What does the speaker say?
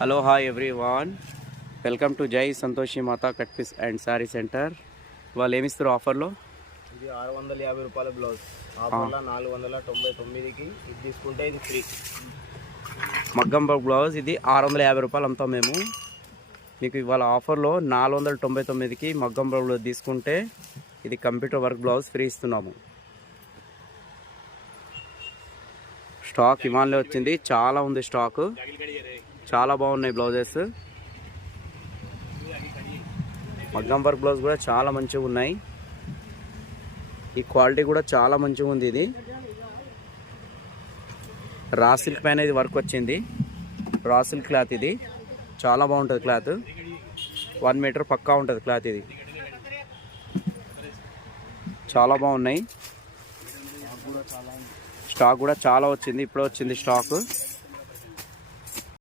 Hello hi everyone, welcome to Jai Santoshi Mata cut piece and sari centre. వాళ్ళు ఏమిస్తారు ఆఫర్లో? ఇది 650 రూపాయల బ్లౌజ్ ఆఫర్లో 499కి. ఇది తీసుకుంటే ఇది ఫ్రీ. మగ్గం బ్లౌజ్ ఇది 650 రూపాయలు అమ్ముతాం మేము. మీకు ఇవాళ ఆఫర్లో 499కి మగ్గం బ్లౌజ్ తీసుకుంటే ఇది కంప్యూటర్ వర్క్ బ్లౌజ్ ఫ్రీ ఇస్తున్నాము. స్టాక్ ఇవాళనే వచ్చింది, చాలా ఉంది స్టాక్, చాలా బాగున్నాయి బ్లౌజెస్. మగ్గం వర్క్ బ్లౌజ్ కూడా చాలా మంచిగా ఉన్నాయి. ఈ క్వాలిటీ కూడా చాలా మంచిగా ఉంది. ఇది రా సిల్క్ పైన ఇది వర్క్ వచ్చింది. రా సిల్క్ క్లాత్ ఇది చాలా బాగుంటుంది. క్లాత్ 1 మీటర్ పక్కా ఉంటుంది క్లాత్. ఇది చాలా బాగున్నాయి. స్టాక్ కూడా చాలా వచ్చింది, ఇప్పుడే వచ్చింది స్టాక్.